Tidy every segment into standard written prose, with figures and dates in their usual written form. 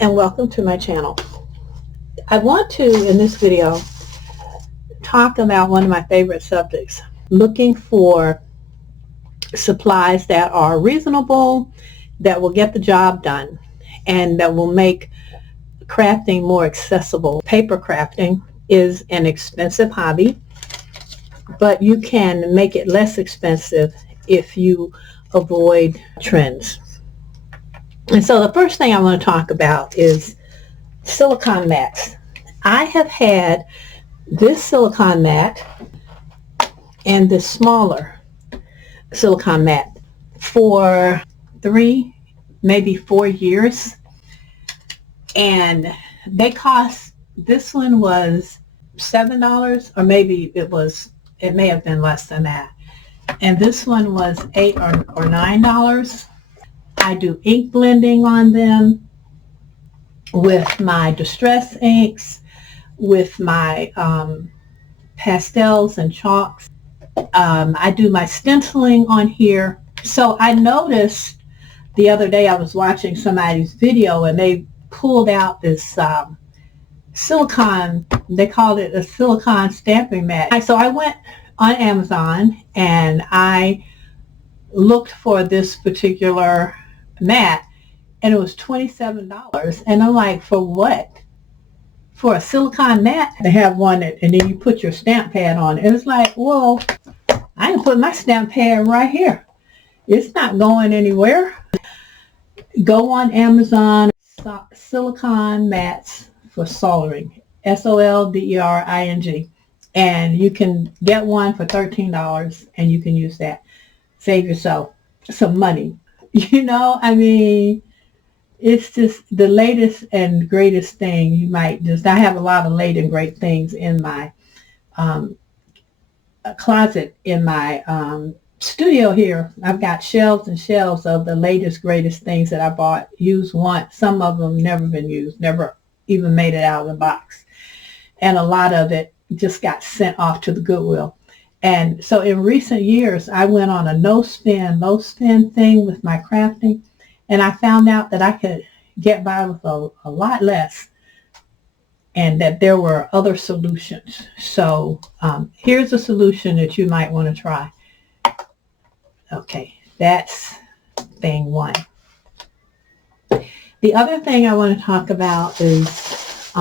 and welcome to my channel. I want to, in this video, talk about one of my favorite subjects, looking for supplies that are reasonable, that will get the job done, and that will make crafting more accessible. Paper crafting is an expensive hobby, but you can make it less expensive if you avoid trends. And so the first thing I want to talk about is silicone mats. I have had this silicone mat and this smaller silicone mat for 3, maybe 4 years, and they cost, this one was $7, or maybe it may have been less than that, and this one was $8 or $9. I do ink blending on them with my distress inks, with my pastels and chalks. I do my stenciling on here. So I noticed the other day I was watching somebody's video and they pulled out this silicone, they called it a silicone stamping mat. So I went on Amazon and I looked for this particular mat, and it was $27. And I'm like, for what? For a silicone mat? To have one and then you put your stamp pad on it. And it's like, well, I can put my stamp pad right here. It's not going anywhere. Go on Amazon, silicone mats for soldering, soldering, and you can get one for $13 and you can use that. Save yourself some money. You know, I mean, it's just the latest and greatest thing. You might just, I have a lot of late and great things in my closet in my studio here. I've got shelves and shelves of the latest, greatest things that I bought, used once. Some of them never been used, never even made it out of the box. And a lot of it just got sent off to the Goodwill. And so in recent years, I went on a low spin thing with my crafting, and I found out that I could get by with a lot less, and that there were other solutions. So here's a solution that you might want to try. Okay, that's thing one. The other thing I want to talk about is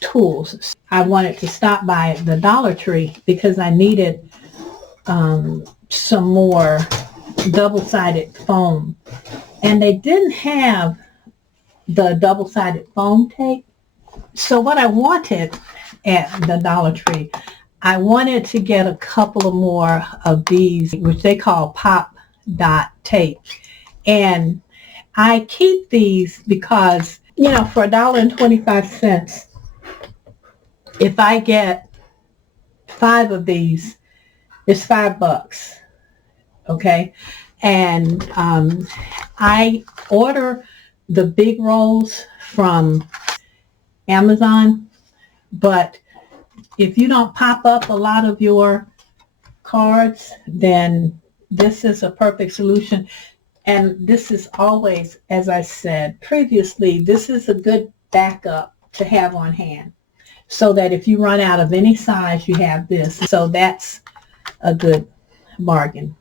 tools. I wanted to stop by the Dollar Tree because I needed some more double-sided foam, and they didn't have the double-sided foam tape. So what I wanted at the Dollar Tree, I wanted to get a couple of more of these, which they call pop dot tape, and I keep these because, you know, for $1.25, if I get 5 of these, it's $5, okay? And I order the big rolls from Amazon, but if you don't pop up a lot of your cards, then this is a perfect solution. And this is always, as I said previously, this is a good backup to have on hand, so that if you run out of any size, you have this. So that's a good bargain.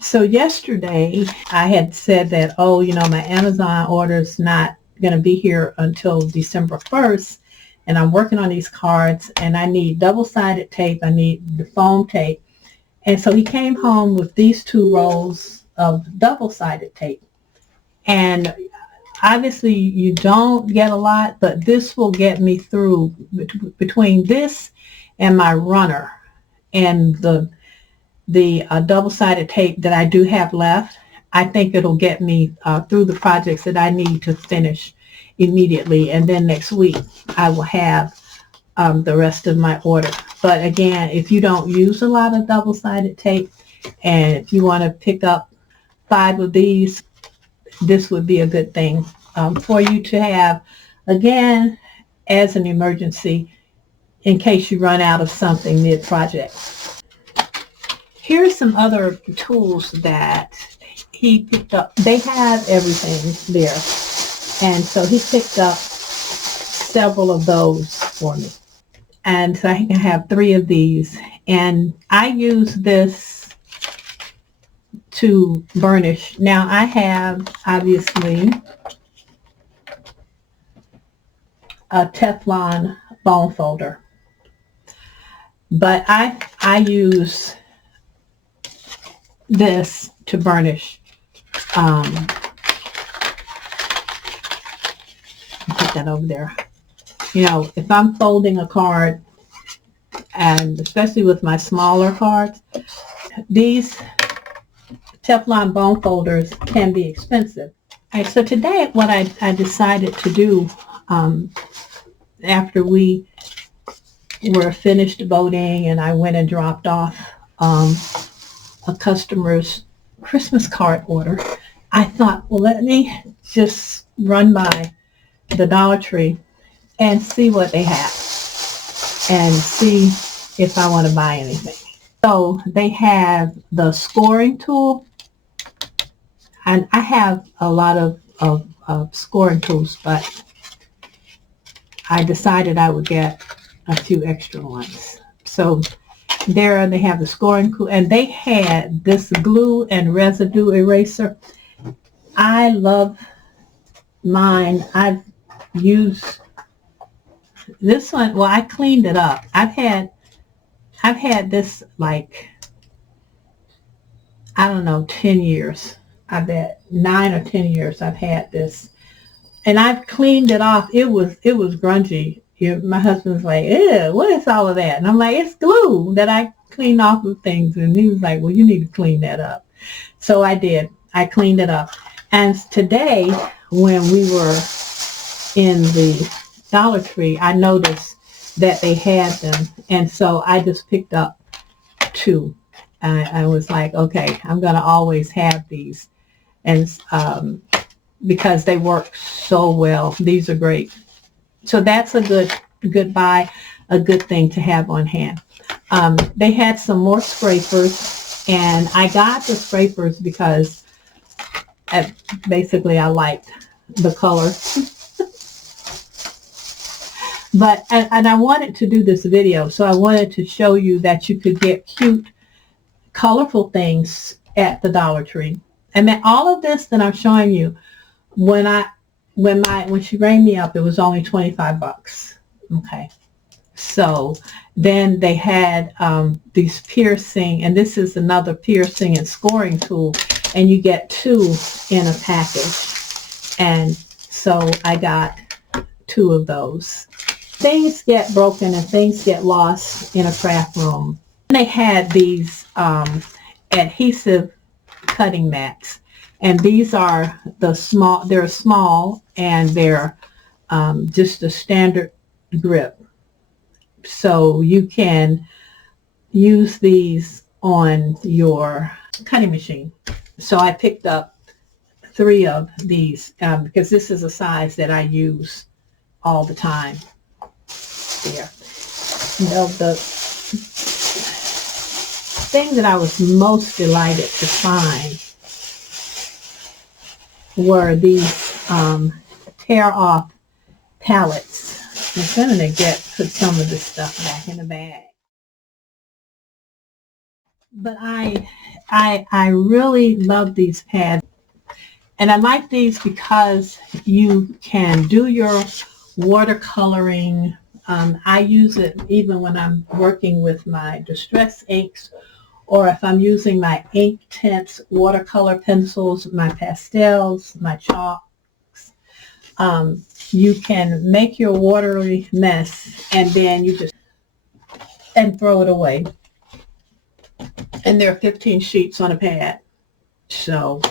So yesterday I had said that, oh, you know, my Amazon order's not going to be here until December 1st, and I'm working on these cards, and I need double-sided tape, I need the foam tape. And so he came home with these 2 rolls of double-sided tape. And obviously you don't get a lot, but this will get me through between this and my runner and the double-sided tape that I do have left. I think it'll get me through the projects that I need to finish immediately, and then next week I will have the rest of my order. But again, if you don't use a lot of double-sided tape, and if you want to pick up 5 of these, this would be a good thing for you to have, again, as an emergency in case you run out of something mid-project. Here's some other tools that he picked up, they have everything there. And so he picked up several of those for me. And so I have 3 of these. And I use this to burnish. Now I have, obviously, a Teflon bone folder. But I use this to burnish. Put that over there. You know, if I'm folding a card, and especially with my smaller cards, these Teflon bone folders can be expensive. All right, so today what I decided to do after we were finished voting and I went and dropped off a customer's Christmas card order, I thought, well, let me just run by the Dollar Tree and see what they have and see if I want to buy anything. So they have the scoring tool, and I have a lot of scoring tools, but I decided I would get a few extra ones. So there they have the scoring tool, and they had this glue and residue eraser. I love mine. I've used this one. Well, I cleaned it up. I've had this, like, I don't know, 10 years. I bet 9 or 10 years I've had this, and I've cleaned it off. It was grungy. My husband's like, ew, what is all of that? And I'm like, it's glue that I clean off of things. And he was like, well, you need to clean that up. So I did. I cleaned it up. And today, when we were in the Dollar Tree, I noticed that they had them. And so I just picked up 2. I was like, okay, I'm going to always have these. And because they work so well. These are great. So that's a good buy, a good thing to have on hand. They had some more scrapers, and I got the scrapers because basically I liked the color. But, and I wanted to do this video, so I wanted to show you that you could get cute, colorful things at the Dollar Tree. And then all of this that I'm showing you, when she rang me up, it was only 25 bucks. Okay. So then they had these piercing, and this is another piercing and scoring tool, and you get 2 in a package. And so I got 2 of those. Things get broken and things get lost in a craft room. They had these adhesive cutting mats. And these are the small, they're small, and they're just a standard grip. So you can use these on your cutting machine. So I picked up 3 of these because this is a size that I use all the time. There. You know, the thing that I was most delighted to find were these tear-off pallets. I'm going to put some of this stuff back in the bag. But I really love these pads. And I like these because you can do your watercoloring. I use it even when I'm working with my distress inks, or if I'm using my Inktense watercolor pencils, my pastels, my chalks. You can make your watery mess, and then you just throw it away. And there are 15 sheets on a pad. So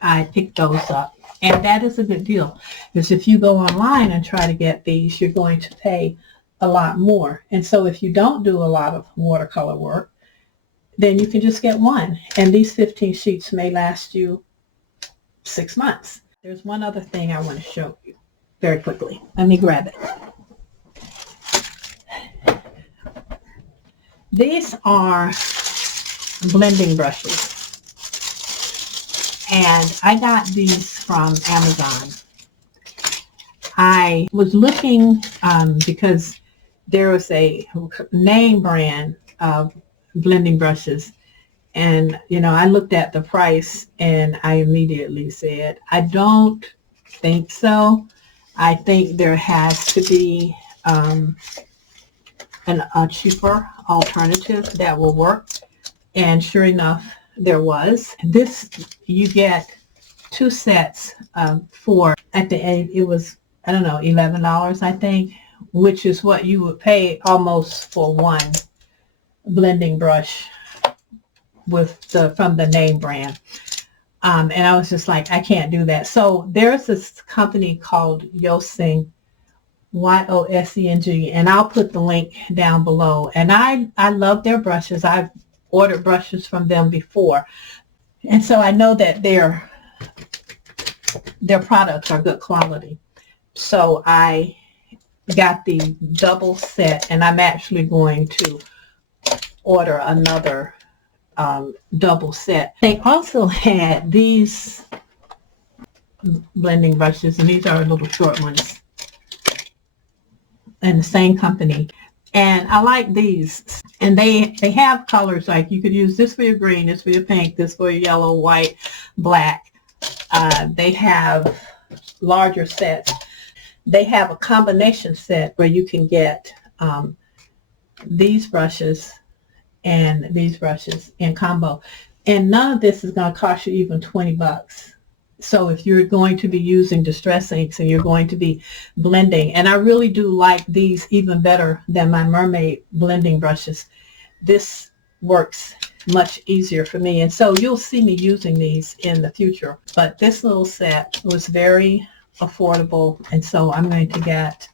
I picked those up. And that is a good deal, because if you go online and try to get these, you're going to pay a lot more. And so if you don't do a lot of watercolor work, then you can just get 1. And these 15 sheets may last you 6 months. There's one other thing I want to show you very quickly. Let me grab it. These are blending brushes. And I got these from Amazon. I was looking because there was a name brand of blending brushes. And, I looked at the price and I immediately said, I don't think so. I think there has to be a cheaper alternative that will work. And sure enough, there was. This, you get 2 sets for, at the end, it was, I don't know, $11, I think, which is what you would pay almost for one blending brush from the name brand. And I was just like, I can't do that. So there's this company called Yoseng, Yoseng, and I'll put the link down below. And I love their brushes. I've ordered brushes from them before. And so I know that their products are good quality. So I got the double set, and I'm actually going to order another double set. They also had these blending brushes, and these are little short ones, and the same company. And I like these. And they have colors, like you could use this for your green, this for your pink, this for your yellow, white, black. They have larger sets. They have a combination set where you can get these brushes and these brushes in combo. And none of this is going to cost you even $20. So if you're going to be using distress inks and you're going to be blending, and I really do like these even better than my mermaid blending brushes, this works much easier for me. And so you'll see me using these in the future. But this little set was very affordable, and so I'm going to get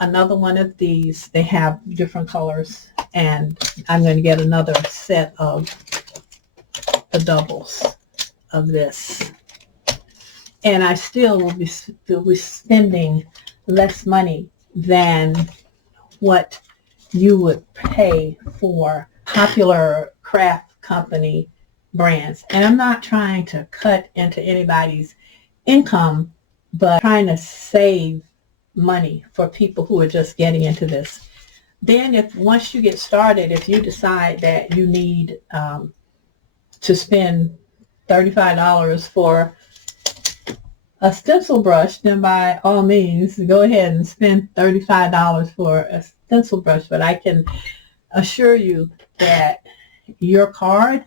another one of these. They have different colors, and I'm going to get another set of the doubles of this. And I still will be spending less money than what you would pay for popular craft company brands. And I'm not trying to cut into anybody's income, but trying to save money for people who are just getting into this. Then once you get started, if you decide that you need to spend $35 for a stencil brush, then by all means go ahead and spend $35 for a stencil brush. But I can assure you that your card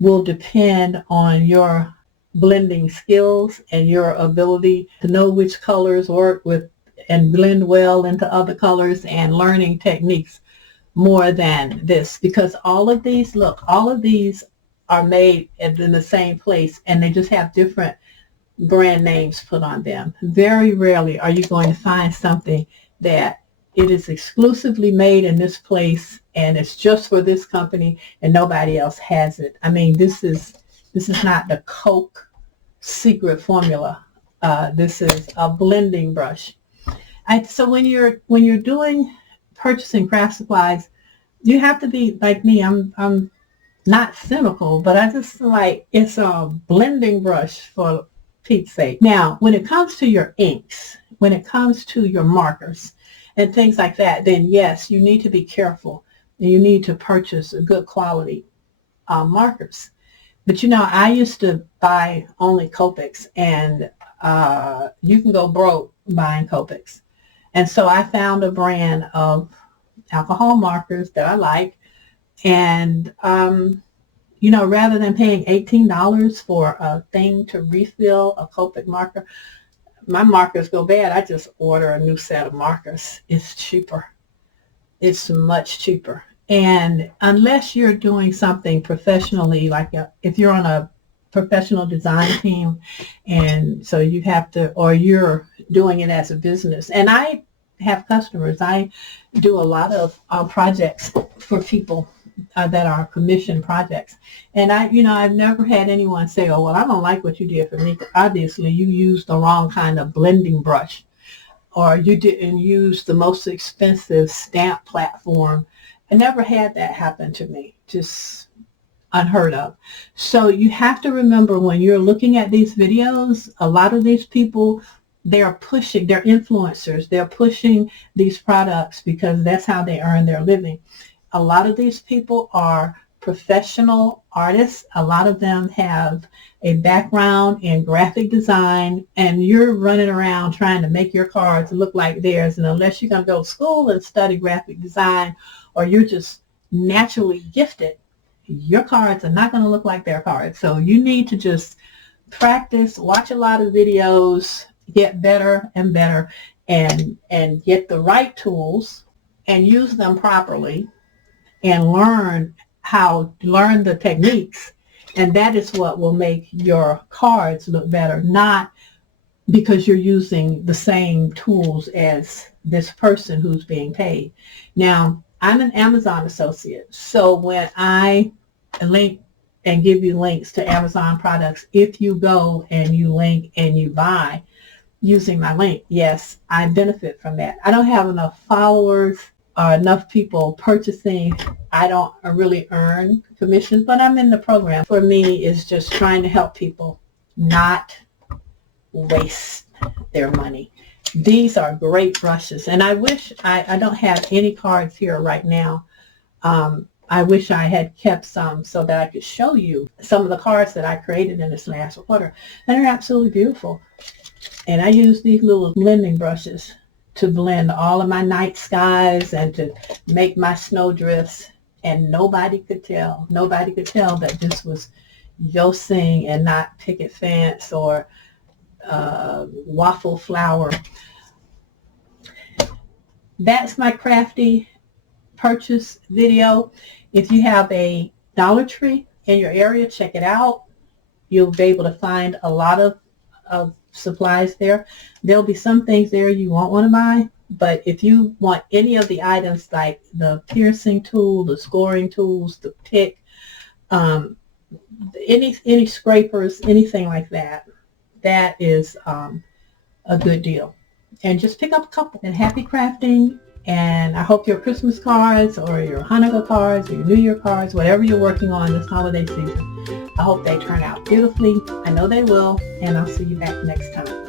will depend on your blending skills and your ability to know which colors work with and blend well into other colors, and learning techniques more than this. Because all of these are made in the same place, and they just have different brand names put on them. Very rarely are you going to find something that it is exclusively made in this place and it's just for this company and nobody else has it. I mean, this is not the Coke secret formula. This is a blending brush. So when you're purchasing craft supplies, you have to be like me. I'm not cynical, but I just like, it's a blending brush for Pete's sake. Now, when it comes to your inks, when it comes to your markers and things like that, then yes, you need to be careful. You need to purchase a good quality markers. But I used to buy only Copics, and you can go broke buying Copics. And so I found a brand of alcohol markers that I like, and rather than paying $18 for a thing to refill a Copic marker, my markers go bad. I just order a new set of markers. It's cheaper. It's much cheaper. And unless you're doing something professionally, like if you're on a professional design team, and so you have to, or you're doing it as a business. And I have customers. I do a lot of projects for people that are commission projects. And I've never had anyone say, oh, well, I don't like what you did for me. Obviously, you used the wrong kind of blending brush, or you didn't use the most expensive stamp platform. I never had that happen to me. Just unheard of. So you have to remember when you're looking at these videos, a lot of these people, they're influencers. They're pushing these products because that's how they earn their living. A lot of these people are professional artists. A lot of them have a background in graphic design, and you're running around trying to make your cards look like theirs. And unless you're going to go to school and study graphic design, or you're just naturally gifted, your cards are not going to look like their cards. So you need to just practice, watch a lot of videos, get better and better, and get the right tools and use them properly, and learn the techniques. And that is what will make your cards look better, not because you're using the same tools as this person who's being paid. Now, I'm an Amazon associate, so when I link and give you links to Amazon products, if you go and you link and you buy using my link, yes, I benefit from that. I don't have enough followers or enough people purchasing. I don't really earn commission, but I'm in the program. For me, it's just trying to help people not waste their money. These are great brushes, and I wish I don't have any cards here right now. I wish I had kept some so that I could show you some of the cards that I created in this last quarter. And they're absolutely beautiful. And I use these little blending brushes to blend all of my night skies and to make my snow drifts. And nobody could tell. Nobody could tell that this was Yosing and not picket fence or waffle flower. That's my crafty purchase video. If you have a Dollar Tree in your area, check it out. You'll be able to find a lot of supplies there. There'll be some things there you won't want to buy, but if you want any of the items like the piercing tool, the scoring tools, the pick, any scrapers, anything like that, that is a good deal. And just pick up a couple. And happy crafting. And I hope your Christmas cards or your Hanukkah cards or your New Year cards, whatever you're working on this holiday season, I hope they turn out beautifully. I know they will. And I'll see you back next time.